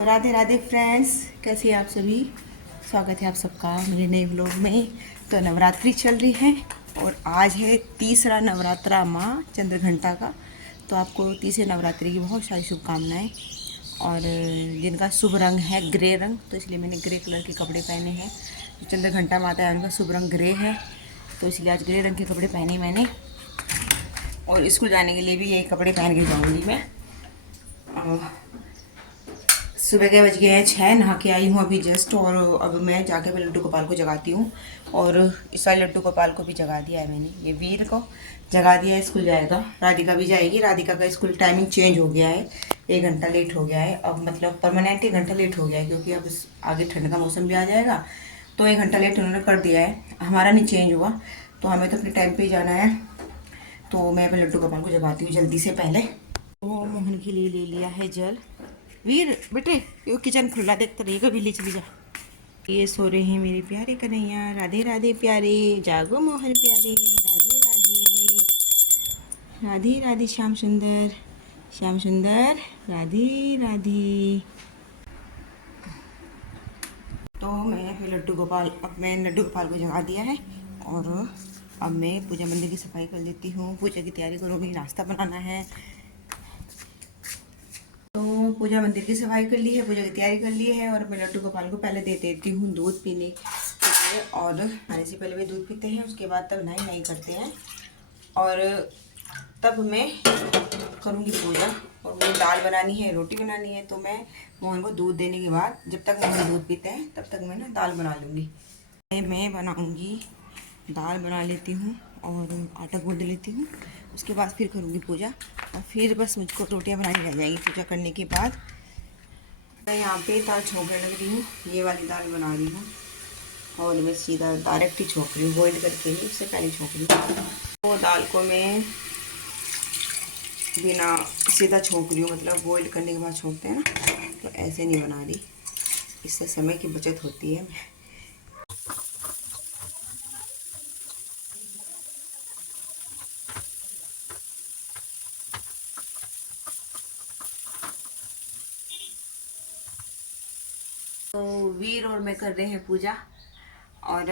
Radhe Radhe friends, कैसे हैं आप सभी। स्वागत है आप सबका मेरे नए व्लॉग में। तो नवरात्रि चल रही है और आज है तीसरा नवरात्रा माँ चंद्रघंटा का। तो आपको तीसरे नवरात्रि की बहुत सारी शुभकामनाएं। और जिनका शुभ रंग है ग्रे रंग, तो इसलिए मैंने ग्रे कलर के कपड़े पहने हैं। जो चंद्रघंटा माता है उनका शुभ रंग ग्रे है, तो इसलिए आज ग्रे रंग के कपड़े पहने मैंने। और स्कूल जाने के लिए भी यही कपड़े पहन के जाऊँगी मैं। सुबह के बज गए हैं 6, नहा के आई हूँ अभी जस्ट। और अब मैं जाके मैं लड्डू गोपाल को जगाती हूँ। और इस साल लड्डू गोपाल को भी जगा दिया है मैंने, ये वीर को जगा दिया है। स्कूल जाएगा, राधिका भी जाएगी। राधिका का स्कूल टाइमिंग चेंज हो गया है, 1 घंटा लेट हो गया है। अब मतलब परमानेंट 1 घंटा लेट हो गया है, क्योंकि अब आगे ठंड का मौसम भी आ जाएगा, तो 1 घंटा लेट उन्होंने कर दिया है। हमारा नहीं चेंज हुआ, तो हमें तो अपने टाइम पर ही जाना है। तो मैं अपने लड्डू गोपाल को जगाती हूँ जल्दी से पहले। तो मोहन के लिए ले लिया है जल। वीर बेटे, ये किचन खुला देखते रहिए, कभी ले चली जा। ये सो रहे हैं मेरे प्यारे कन्हैया। राधे राधे प्यारे, जागो मोहन प्यारे। राधे राधे, राधे राधे श्याम सुंदर, श्याम सुंदर। राधे राधे। तो मैं फिर अब मैं लड्डू गोपाल को जगा दिया है। और अब मैं पूजा मंदिर की सफाई कर लेती हूँ, पूजा की तैयारी करूँगी, नाश्ता बनाना है। तो पूजा मंदिर की सफाई कर ली है, पूजा की तैयारी कर ली है। और मैं लड्डू गोपाल को पहले दे देती हूँ दूध पीने के लिए। और खाने से पहले वे दूध पीते हैं, उसके बाद तब नहीं करते हैं। और तब मैं करूँगी पूजा। और मुझे दाल बनानी है, रोटी बनानी है। तो मैं मोहन को दूध देने के बाद, जब तक मोहन दूध पीते हैं तब तक मैं ना दाल बना लूँगी। मैं बनाऊँगी, दाल बना लेती हूँ और आटा गूँध लेती हूँ। उसके बाद फिर करूँगी पूजा। और फिर बस मुझको रोटियां बनानी रह जाएगी पूजा करने के बाद। मैं यहाँ पे दाल छोंकने लग रही हूँ, ये वाली दाल बना रही हूँ। और मैं सीधा डायरेक्ट ही छोंक रही हूँ, बॉइल करके ही, उससे पहले छोंक रही हूँ। वो दाल को मैं बिना सीधा छोंक रही हूँ, मतलब बॉइल करने के बाद छोंकते हैं ना, तो ऐसे नहीं बना रही। इससे समय की बचत होती है। तो वीर और मैं कर रहे हैं पूजा। और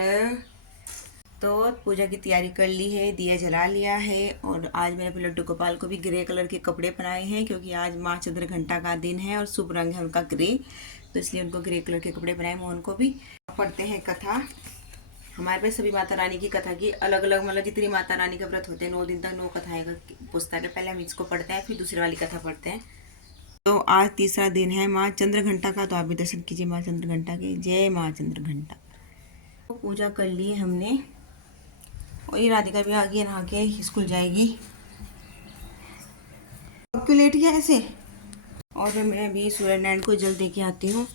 तो पूजा की तैयारी कर ली है, दिया जला लिया है। और आज मैंने अपने लड्डू गोपाल को भी ग्रे कलर के कपड़े पहनाए हैं, क्योंकि आज माँ चंद्रघंटा का दिन है और शुभ रंग है उनका ग्रे, तो इसलिए उनको ग्रे कलर के कपड़े पहनाए। मोहन को भी। पढ़ते हैं कथा। हमारे पास सभी माता रानी की कथा की अलग अलग, मतलब जितनी माता रानी का व्रत होते हैं 9 दिन तक 9 कथाएं पुस्तक है। पहले हम इसको पढ़ते हैं, फिर दूसरी वाली कथा पढ़ते हैं। तो आज तीसरा दिन है माँ चंद्रघंटा का, तो आप भी दर्शन कीजिए माँ चंद्रघंटा के। जय माँ चंद्रघंटा। तो पूजा कर ली हमने। और ये राधिका भी आ गई, नहा के स्कूल जाएगी। अब क्यों लेट गया ऐसे। और मैं भी सूर्य नारायण को जल दे के आती हूँ।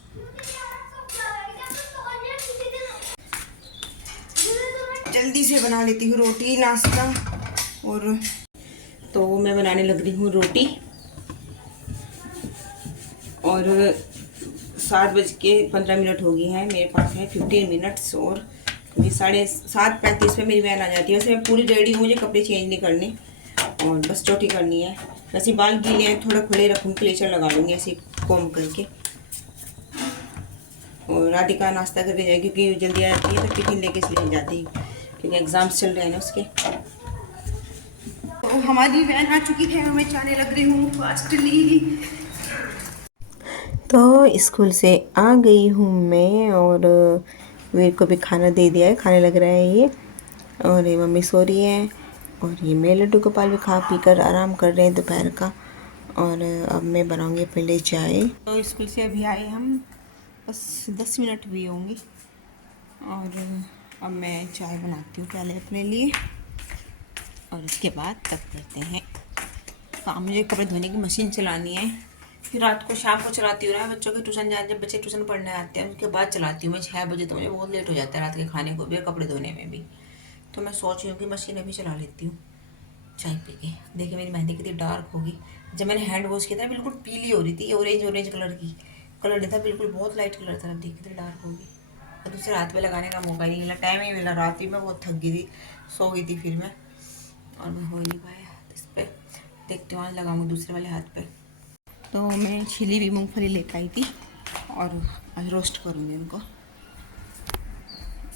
जल्दी से बना लेती हूँ रोटी नाश्ता। और तो मैं बनाने लग रही हूँ रोटी। और 7:15 हो गई है, मेरे पास है 15 मिनट्स। और 7:35 पे मेरी वैन आ जाती है। वैसे मैं पूरी रेडी हूँ, मुझे कपड़े चेंज नहीं करने और बस चोटी करनी है। वैसे बाल गीले हैं, थोड़ा खुले रखूँगी, क्लेचर लगा लूँगी ऐसे कोम करके। और राधिका नाश्ता करके जाएगी, क्योंकि जल्दी आ जाती है तो टिफिन लेके इसलिए जाती है, क्योंकि एग्ज़ाम्स चल रहे हैं ना उसके। तो हमारी वैन आ चुकी है, मैं जाने लग रही हूँ फास्टली। तो स्कूल से आ गई हूँ मैं। और वीर को भी खाना दे दिया है, खाने लग रहा है ये। और ये मम्मी सो रही है। और ये मेरे लड्डू गोपाल भी खा पी कर आराम कर रहे हैं दोपहर का। और अब मैं बनाऊँगी अपने लिए चाय। तो स्कूल से अभी आए हम, बस 10 मिनट भी होंगे। और अब मैं चाय बनाती हूँ पहले अपने लिए, और उसके बाद तब करते हैं काम। मुझे कपड़े धोने की मशीन चलानी है, फिर रात को शाम को चलाती हूँ ना, बच्चों के ट्यूशन जाने, जब बच्चे ट्यूशन पढ़ने आते हैं उसके बाद चलाती हूँ मैं 6 बजे। तो मुझे बहुत लेट हो जाता है रात के खाने को भी और कपड़े धोने में भी। तो मैं सोच रही हूँ कि मशीन अभी चला लेती हूँ चाय पी के। देखिए मेरी मेहंदी कितनी डार्क होगी। जब मैंने हैंड वॉश किया था बिल्कुल पीली हो रही थी, ऑरेंज कलर की, कलर नहीं था बिल्कुल, बहुत लाइट कलर था। अब देखिए कितनी डार्क होगी। और दूसरे हाथ में लगाने का मौका ही नहीं मिला, टाइम ही मिला। रात भी मैं बहुत थक गई थी, सो गई थी फिर मैं, और मैं हो नहीं पाया। इस पर देखती हूँ आज लगाऊंगी दूसरे वाले हाथ पे। तो मैं छिली हुई मूंगफली लेकर आई थी, और आज रोस्ट करूँगी उनको।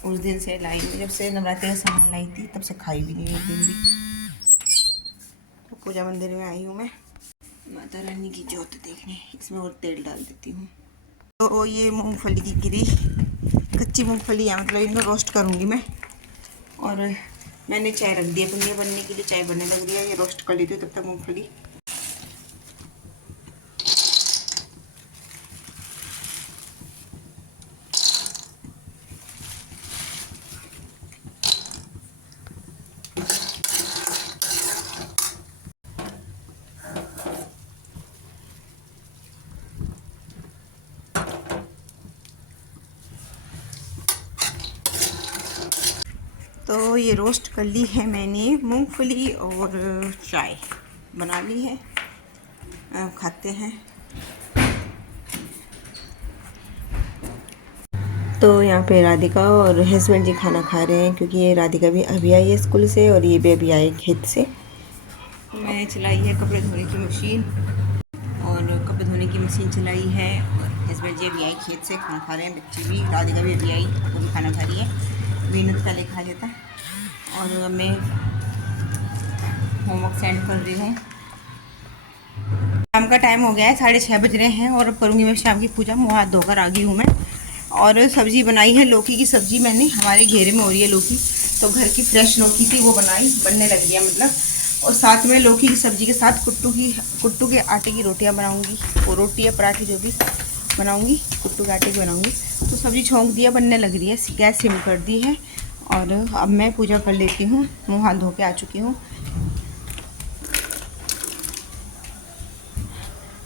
उस दिन से लाई नहीं, जब से नवरात्रि का सामान लाई थी तब से खाई भी नहीं एक दिन भी। तो पूजा मंदिर में आई हूँ मैं माता रानी की ज्योत देखने, इसमें और तेल डाल देती हूँ। तो ये मूंगफली की गिरी, कच्ची मूंगफली है, मतलब इनको रोस्ट करूँगी मैं। और मैंने चाय रख दिया पनीर बनने के लिए, चाय बनने लग रही है, ये रोस्ट कर लेती हूँ तब तक मूंगफली। तो ये रोस्ट कर ली है मैंने मूंगफली और चाय बना ली है, अब खाते हैं। तो यहाँ पे राधिका और हस्बैंड जी खाना खा रहे हैं, क्योंकि ये राधिका भी अभी आई है स्कूल से और ये भी अभी आई खेत से। मैं चलाई है कपड़े धोने की मशीन, और कपड़े धोने की मशीन चलाई है, और हस्बैंड जी भी आई खेत से, खाना खा रहे हैं। बच्चे भी, राधिका भी अभी आई, वो भी खाना खा रही है। मीनू पहले खा लेता है। और मैं होमवर्क सेंड कर रही हूँ। शाम का टाइम हो गया है, 6:30 बज रहे हैं, और अब करूँगी मैं शाम की पूजा। मुँह हाथ धोकर आ गई हूँ मैं। और सब्ज़ी बनाई है, लौकी की सब्ज़ी मैंने, हमारे घेरे में हो रही है लौकी, तो घर की फ्रेश लौकी थी वो बनाई, बनने लग गया मतलब। और साथ में लौकी की सब्ज़ी के साथ कुट्टू के आटे की रोटियां बनाऊंगी, वो रोटी या पराठे जो भी बनाऊंगी, कुट्टू के आटे की बनाऊंगी। तो सब्ज़ी छोंक दिया, बनने लग रही है, गैस सिम कर दी है। और अब मैं पूजा कर लेती हूँ, मुँह हाथ धो के आ चुकी हूँ।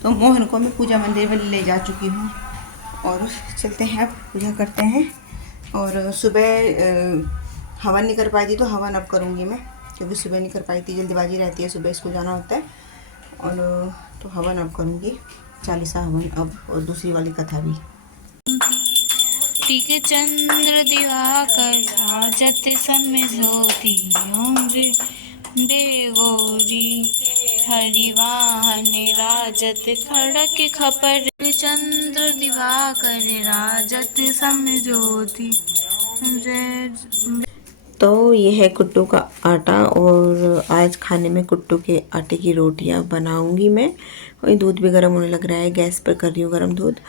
तो मोहन को मैं पूजा मंदिर में ले जा चुकी हूँ, और चलते हैं अब पूजा करते हैं। और सुबह हवन नहीं कर पाई थी, तो हवन अब करूँगी मैं, क्योंकि सुबह नहीं कर पाई थी, जल्दीबाजी रहती है, सुबह स्कूल जाना होता है। और तो हवन अब करूँगी, 40 हवन अब, और दूसरी वाली कथा भी। टीके चंद्र दिवाकर राजत समय ज्योति बेगोरी हरिवाहन राजत खड़क खपर चंद्र दिवाकर राजत समय ज्योति। तो ये है कुट्टू का आटा, और आज खाने में कुट्टू के आटे की रोटियां बनाऊंगी मैं। और दूध भी गर्म होने लग रहा है, गैस पर कर रही हूँ गर्म दूध।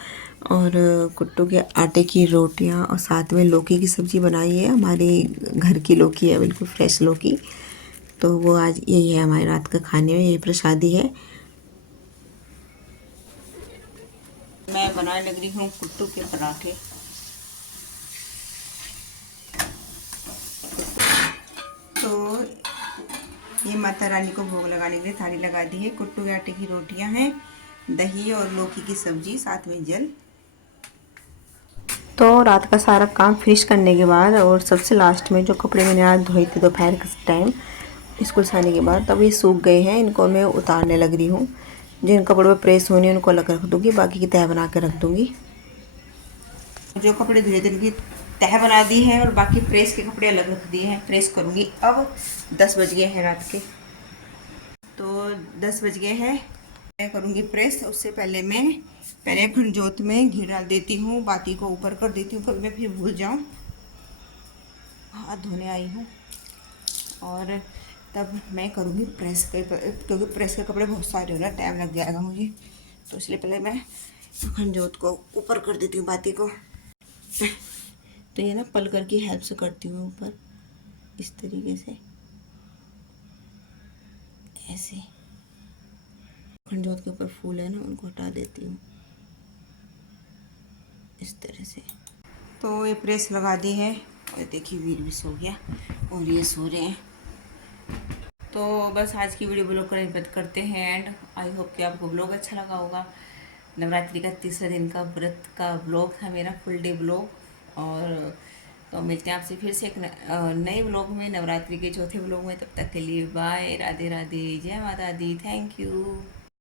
और कुट्टू के आटे की रोटियां, और साथ में लौकी की सब्ज़ी बनाई है, हमारे घर की लौकी है, बिल्कुल फ्रेश लौकी। तो वो आज यही है हमारे रात का खाने में, यही प्रसादी है। मैं बनाने लग रही हूँ कुट्टू के पराठे। तो ये माता रानी को भोग लगाने के लिए थाली लगा दी है। कुट्टू के आटे की रोटियां हैं, दही और लौकी की सब्जी, साथ में जल। तो रात का सारा काम फिनिश करने के बाद, और सबसे लास्ट में जो कपड़े मैंने आज धोए थे दोपहर के टाइम स्कूल से आने के बाद, तब ये सूख गए हैं, इनको मैं उतारने लग रही हूँ। जिन कपड़ों पर प्रेस होने उनको अलग रख दूँगी, बाकी की तह बना के रख दूँगी। जो कपड़े धुले थे उनकी तह बना दी है, और बाकी प्रेस के कपड़े अलग रख दिए हैं, प्रेस करूँगी। अब 10 बज गए हैं रात के, तो 10 बज गए हैं। मैं करूँगी प्रेस, उससे पहले मैं अखंड जोत में घी डाल देती हूँ, बाती को ऊपर कर देती हूँ, कभी मैं फिर भूल जाऊँ। हाथ धोने आई हूँ, और तब मैं करूँगी प्रेस के, क्योंकि प्रेस के कपड़े बहुत सारे हो रहे हैं, टाइम लग जाएगा मुझे। तो इसलिए पहले मैं अखंड जोत को ऊपर कर देती हूँ, बाती को। तो ये ना पलकर की हेल्प से करती हूँ ऊपर, इस तरीके से, ऐसे। अखंड जोत के ऊपर फूल है ना, उनको हटा देती हूँ इस तरह से। तो ये प्रेस लगा दी है, और देखिए वीर भी सो गया, और ये सो रहे हैं। तो बस आज की वीडियो ब्लॉग करते हैं एंड। आई होप कि आपको ब्लॉग अच्छा लगा होगा। नवरात्रि का तीसरा दिन का व्रत का ब्लॉग था मेरा, फुल डे ब्लॉग। और तो मिलते हैं आपसे फिर से एक नए ब्लॉग में, नवरात्रि के चौथे ब्लॉग में। तब तक के लिए बाय, राधे राधे, जय माता दी, थैंक यू।